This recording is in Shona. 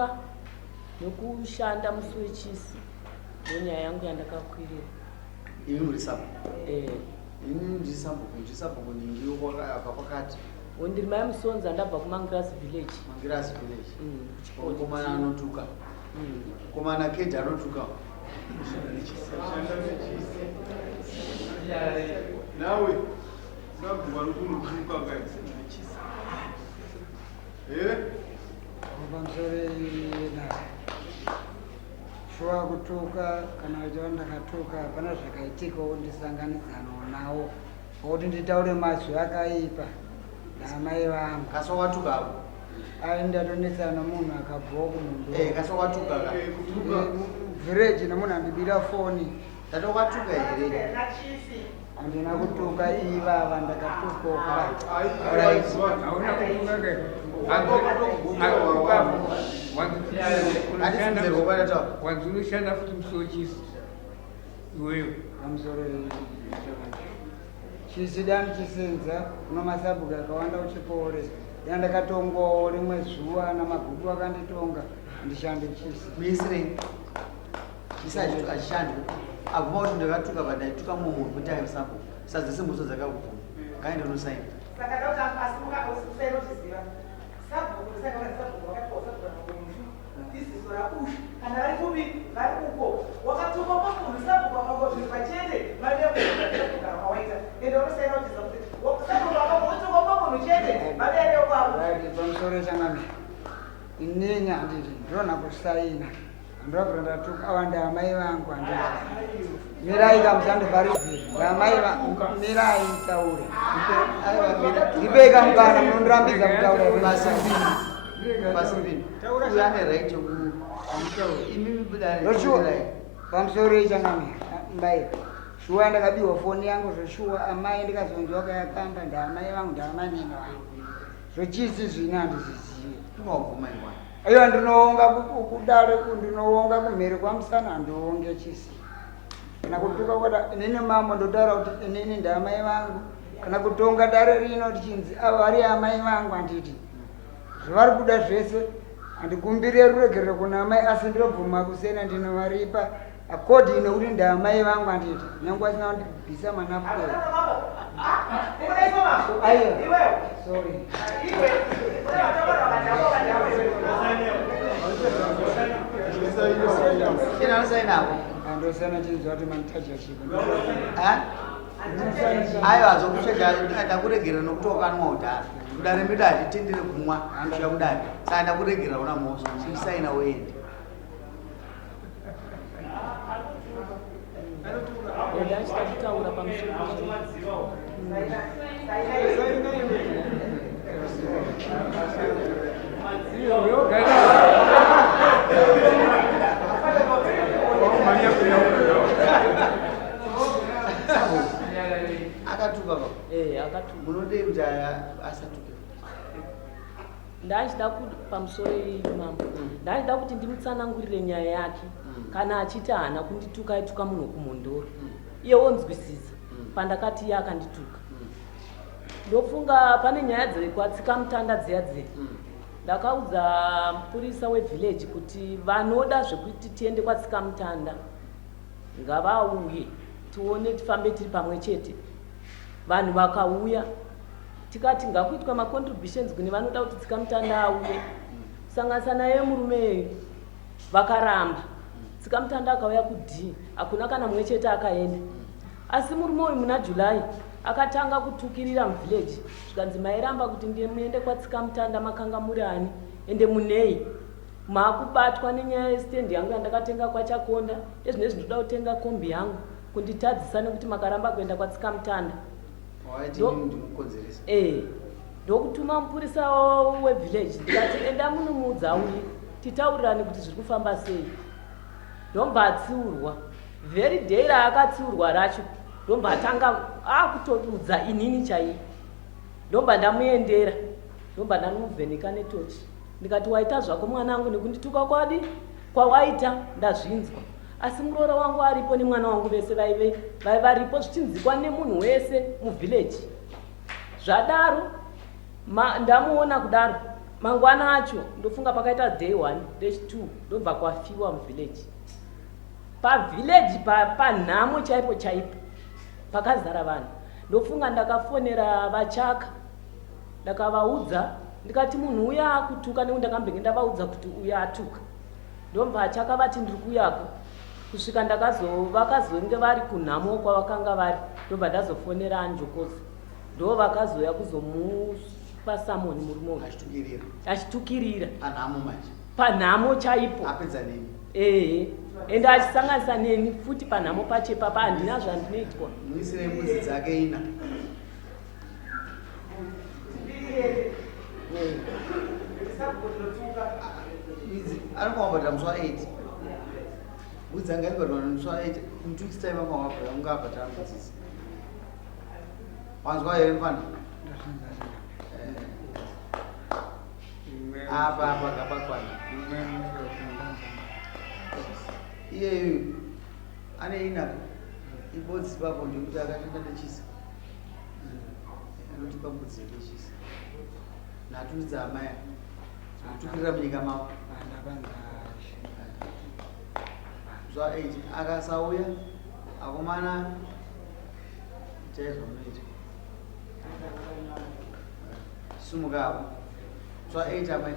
kutuka nokushanda musi wechisi nenyaya yangu yandakakwirira. Imi muri Sabhuku? Imi muri Sabhuku ndiri pakati. Ndiri mai Musonza ndabva kuMangirasi village. Mangirasi village. Komana anotuka. Komana Kedhi anotuka. Nawe Sabhuku anotuka guys. Shua kutuka kana wachawanda katuka pana zvakaitika ndisanganidzano nawo kuti nditaure mazwi akaipa namai vangu. Kasa watuka hapo? Ndatonetsana munhu akabhuwa kumundu. Kasa watuka ka? Village namunhu andibira foni. Watuka here? Andina kutuka ivava ndakatukoka. Wanzunoshanda futi musochisi iweyo pamusoro chisi dandichisenza kuna Masabhuku akawanda uchipore yandakatongawo rimwe zuva namagudu akanditonga ndishande chisi misiri chisi achishandi aguma kuti ndakatuka pandaituka munhu kuti ayo Sabhuku sadza sembuso dzakakubvuma kaenda unosaina pamusoro changami inini handiti ndirona kusaina handira kuti ndatuka ava ndaamai vangu handiti mirai kamusandivharidzira ndaamai mirai taure ndipei kamukana munondirambidza kutaura pamusoro changami mbai shuwa ndakabiwa foni yangu zvoshuwa amai ndikazonzwa kayakamba ndaamai vangu ndaamanene vangu zvochisi zvine handizvizive. Aiwa ndinoonga kudare ndinoonga kumheri kwamusana handionge chisi. Kana kutuka kwada inini mama ndotaura kuti inini ndaamai vangu. Kana kutonga dare rino tichinzi ava vari amai vangu handiti. Zvari kuda zvese handikumbire ruregerero kuna amai asi ndinobvuma kusena ndinovaripa akodi nekuti ndaamai vangu handiti. Nyange asina kundibvisa manapo. Sorry. Andosana chinzwa kuti manitaja chipo. Ayo azokusvika ndakuregera nokuti wakanwa udhara kudare mbedu hatitendere kumwa kusvika kudare saka ndakuregera una moso chisaina uende. Ndachitaura pamusoro akatuka baba. Akatuka. Munode kuti asatuke. Ndachida kuti pamusoro mama ndachida kuti ndimutsanangurire nyaya yake kana achiti haana kundituka aituka munhu kumondoro iye onzwisisa pandakati iye akandituka. Ndofunga pane nyaya dzekwatsika mutanda dziya dziya. Ndakaudza mupurisa wevillage kuti vanoda zvekuti tiende kwatsika mutanda ngavauye tione tifambe tiri pamwe chete. Vanhu vakauya tikati ngakuitwa macontributions kune vanoda kuti tsika mutanda auye. Sangasana yemurume vakaramba. Tsika mutanda akauya kudhi hakuna kana mumwe chete akaenda. Asi murume uyu muna July akatanga kutukirira muvillage zvikanzi mairamba kuti muende kwatsika mutanda makanga muri ani ende munei maakubatwa nenyaya yestendi yangu yandakatenga kwachakonda ezvinezvi ndinoda kutenga kombi yangu kunditadzisa nekuti makaramba kuenda kwatsika mutanda. Ndokutuma mupurisa wevillage ndikati enda munomuudza uye titaurirani kuti zviri kufamba sei. Ndomba atsiurwa very day raakatsiurwa racho ndomba atanga akutodudza inini chaiye. Ndomba ndamuendera ndomba ndanomuvheneka netochi ndikati waita zvako mwanangu nekundituka kwadi kwawaita ndazvinzwa asi muroora wangu aripo nemwana wangu vese vaive varipo zvichinzikwa nemunhu wese muvillage. Zvadaro ndamuona kudaro mangwana acho ndofunga pakaita day 1 day 2 ndobva kwafiwa muvillage. Pavillage panhamo chaipo chaipo pakazara vanhu. Ndofunga ndakafonera vachaka ndakavaudza ndikati munhu uya akutuka nekuti ndakambenge ndavaudza kuti uya atuka. Ndobva achaka vati ndiri kuyako kusvika vakazonge vari kunhamo kwavakanga vari. Ndobva ndazofonera anjokozi ndo vakazoya kuzomupa samoni murume achitukirira panhamo chaipo ende achisanganisa neni futi panhamo pachepa handina zvandinoitwa. muisire mbudzi dzake ina anokwambata muswa 8 mbudzi anga ibatwa muswa 8 mutwixtime akwambata ungabata mbudzisi wanzwa here mfana apa pakapakwana iyeyo ane inaka ibodzi papo ndikuti akatenda NeChisi anotipa mbudzi yeNeChisi natundidza amaya kutukirira munyika mavo zva 8 akasauya akomana chaizva munoita sumuka avo zva 8 amai